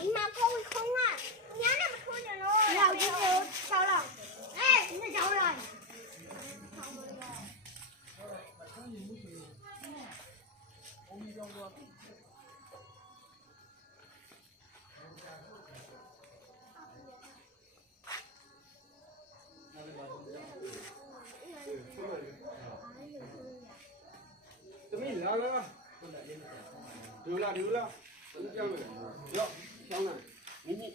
你妈空一空啊！你还那么空着喽？老弟就着了，哎，你着了。怎么来了？丢了，怎么讲的？哟，香了，你，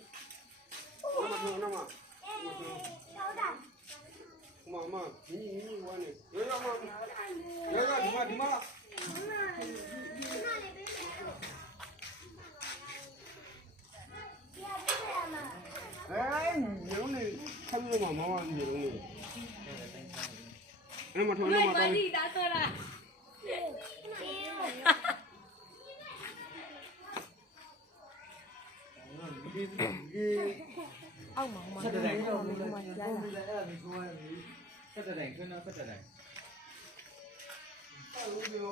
那么多那么，妈，你我呢？要嘛，要什么？哎，你弄的，看着妈，你弄的。那么多，那么多。အောက်မှာမ ဆက်တဲ့တိုင်း တော့ တော့ မ မ င်း င်း မ လည်း ကြား ကို လာ ယ်လည်းအဲ့ဒါကိုယ်လည်းဆက်တဲ့တိုင်းခဏဆက်တဲ့တိုင်း 哎，我这个，